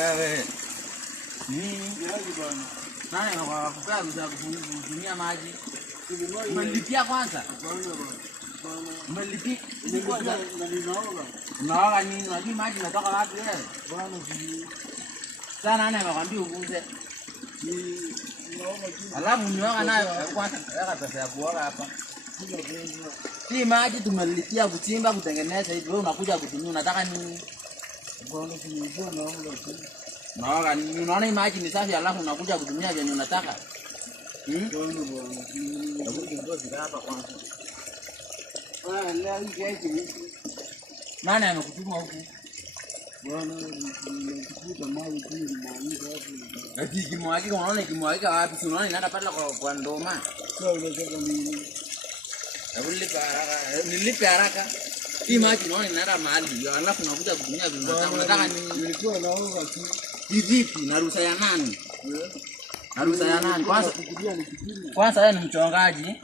Wewe. Yaani bwana. Nani kwa kukaa za kutumia maji? Umelipia kwanza? Umelipia ni kwanza na ninaoga. Unaoga nini? Unajua maji inatoka wapi wewe? Bwana sana nani anakuambia uvuze? Alafu nioga nayo kwanza weka pesa ya kuoga hapa. Hii maji tumelipia kuchimba kutengeneza hivi, wewe unakuja kutumia unataka nini? Bwana tunajua naoga tu. Naoga nini? Unaona hii maji ni safi alafu unakuja kutumia vyenye unataka. Bwana bwana. Hebu ndio hapa kwanza. Leo hii nani amekutuma huku? Bwana nimekuta maji tu nimaliza hapo. Ati kimwagika unaona kimwagika wapi? Si unaona inaenda pale kwa ndoma. Sio unataka nini? Hebu nilipe haraka. Hii maji unaona inaenda mahali. Alafu unakuja kutumia vile unataka nini? Nilikuwa naoga tu. Vipi? Na ruhusa ya nani? Na ruhusa ya nani? Kwanza wewe ni mchongaji.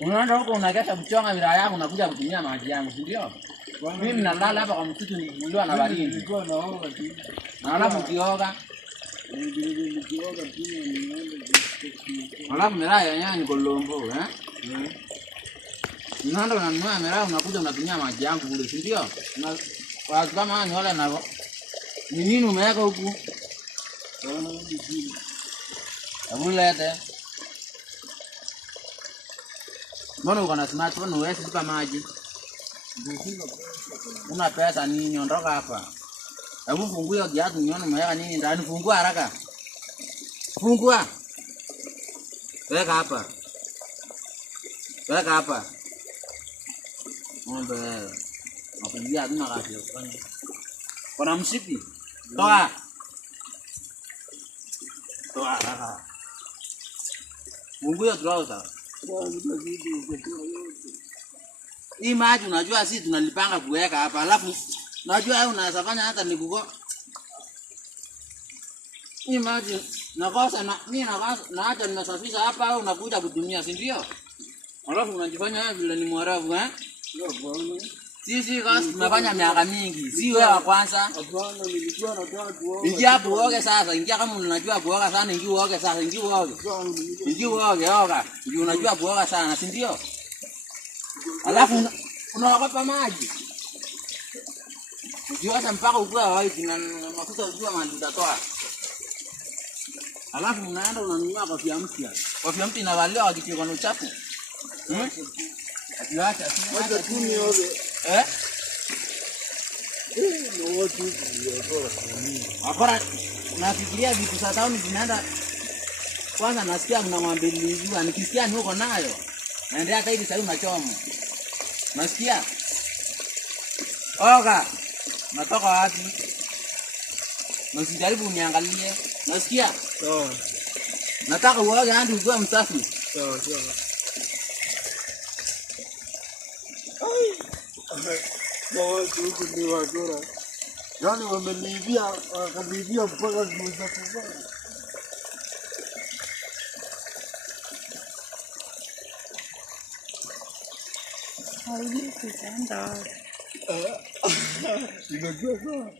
Unaenda huko unakesha kuchonga wilaya yako unakuja kutumia maji yangu, si ndio? Mimi nalala hapa kwa msitu niliwa na baridi. Nilikuwa naoga tu. Na alafu ukioga. Nikioga tu niende. Alafu milaya yenyewe ni kolombo, Unaenda unanunua milaya unakuja unatumia maji yangu kule, si ndio? Na kwa kama ni wale na ni nini umeweka huku? Hebu lete. Mbona uko na smartphone wewe sipa maji? Una pesa nini? Ondoka hapa. Hebu fungua kiatu nione umeweka nini ndani. Fungua haraka. Fungua. Weka hapa. Weka hapa. Ngombe. Nakuambia hatuna kazi ya kufanya. Kuna mshipi? Toa. Toa haraka. Fungua trouser. Hii maji unajua sisi tunalipanga kuweka hapa. Alafu unajua wewe unaweza fanya hata nikuko. Hii maji nakosa na mimi naacha nimesafisha hapa au unakuja kutumia, si ndio? Alafu unajifanya wewe vile ni mwarabu, Sisi kazi tumefanya miaka mingi. Si wewe wa kwanza. Hapana, nilikuwa nataka kuoga. Ingia hapo uoge sasa. Ingia kama unajua kuoga sana, ingia uoge sasa. Ingia uoge. Ingia uoge, oga. Ndio unajua kuoga sana, si ndio? Alafu unaogopa maji. Ukiosha mpaka ukua white na mafuta unajua maji utatoa. Alafu unaenda unanunua kofia mpya. Kofia mpya inavaliwa wakati kuna uchafu. Akiacha wacha tu nioge. No watu ndio akora nafikiria vitu za tauni zinaenda kwanza nasikia mnamwambia nilizua nikisikia ni uko nayo naendelea hata hivi sasa unachoma nasikia oga natoka wapi msijaribu uniangalie nasikia nataka uoge hadi uwe msafi sawa watu huku ni wazora. Yaani wamelivia, wakalivia mpaka zimeanza kuvaa. Haujui kutenda. Inajua sawa.